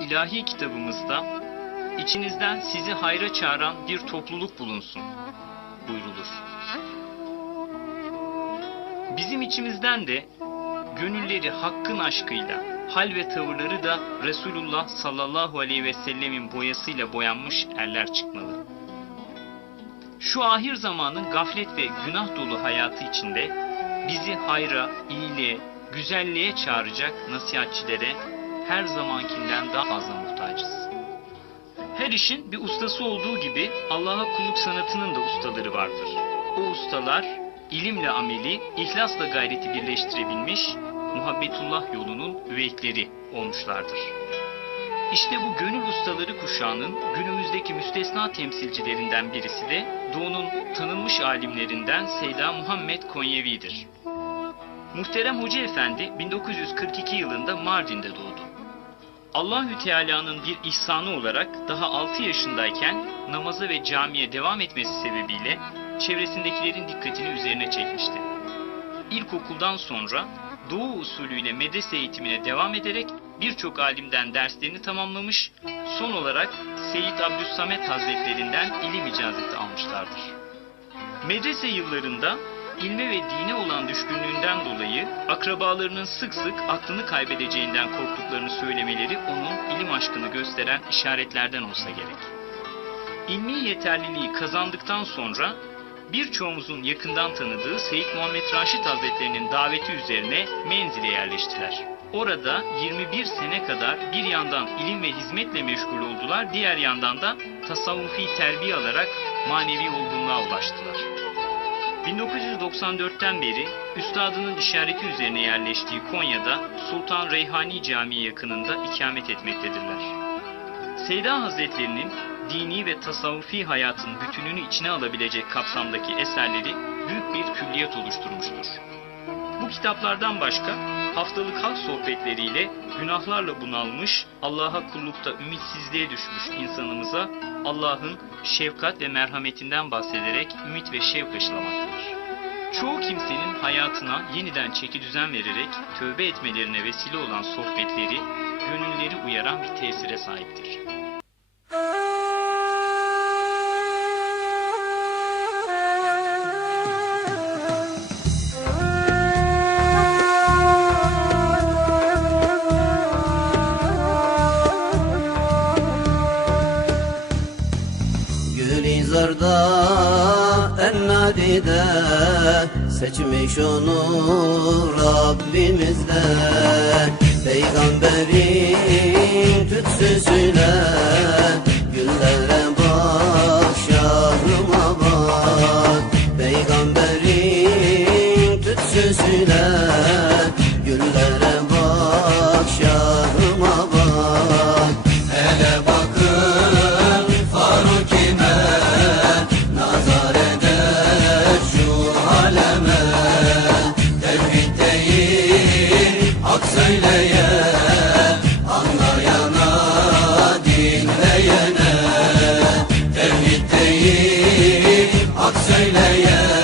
ilahi kitabımızda içinizden sizi hayra çağıran bir topluluk bulunsun buyrulur. Bizim içimizden de gönülleri hakkın aşkıyla, hal ve tavırları da Resulullah sallallahu aleyhi ve sellemin boyasıyla boyanmış erler çıkmalı. Şu ahir zamanın gaflet ve günah dolu hayatı içinde bizi hayra, iyiliğe, güzelliğe çağıracak nasihatçilere her zamankinden daha fazla muhtacız. Her işin bir ustası olduğu gibi Allah'a kulluk sanatının da ustaları vardır. O ustalar ilimle ameli, ihlasla gayreti birleştirebilmiş, muhabbetullah yolunun üveyikleri olmuşlardır. İşte bu gönül ustaları kuşağının günümüzdeki müstesna temsilcilerinden birisi de Doğu'nun tanınmış alimlerinden Seyda Muhammed Konyevi'dir. Muhterem Hoca Efendi 1942 yılında Mardin'de doğdu. Allahü Teala'nın bir ihsanı olarak daha 6 yaşındayken namaza ve camiye devam etmesi sebebiyle çevresindekilerin dikkatini üzerine çekmişti. İlkokuldan sonra Doğu usulüyle medrese eğitimine devam ederek birçok alimden derslerini tamamlamış, son olarak Seyyid Abdüssamet Hazretlerinden ilim icazeti almışlardır. Medrese yıllarında ilme ve dine olan düşkünlüğünden dolayı akrabalarının sık sık aklını kaybedeceğinden korktuklarını söylemeleri onun ilim aşkını gösteren işaretlerden olsa gerek. İlmi yeterliliği kazandıktan sonra birçoğumuzun yakından tanıdığı Seyyid Muhammed Raşid Hazretlerinin daveti üzerine menzile yerleştiler. Orada 21 sene kadar bir yandan ilim ve hizmetle meşgul oldular, diğer yandan da tasavvufi terbiye alarak manevi olgunluğa ulaştılar. 1994'ten beri üstadının işareti üzerine yerleştiği Konya'da Sultan Reyhani Camii yakınında ikamet etmektedirler. Seyda Hazretlerinin dini ve tasavvufi hayatın bütününü içine alabilecek kapsamdaki eserleri büyük bir külliyat oluşturmuştur. Bu kitaplardan başka haftalık halk sohbetleriyle günahlarla bunalmış, Allah'a kullukta ümitsizliğe düşmüş insanımıza Allah'ın şefkat ve merhametinden bahsederek ümit ve şevk aşılamaktadır. Çoğu kimsenin hayatına yeniden çeki düzen vererek tövbe etmelerine vesile olan sohbetleri, gönülleri uyaran bir tesire sahiptir. Gülizar'da en nadide Seçmiş onu Rabbimizde. Peygamberin tütsüsüne Güllere bak şahrıma bak. Peygamberin tütsüsüne Güllere ليالي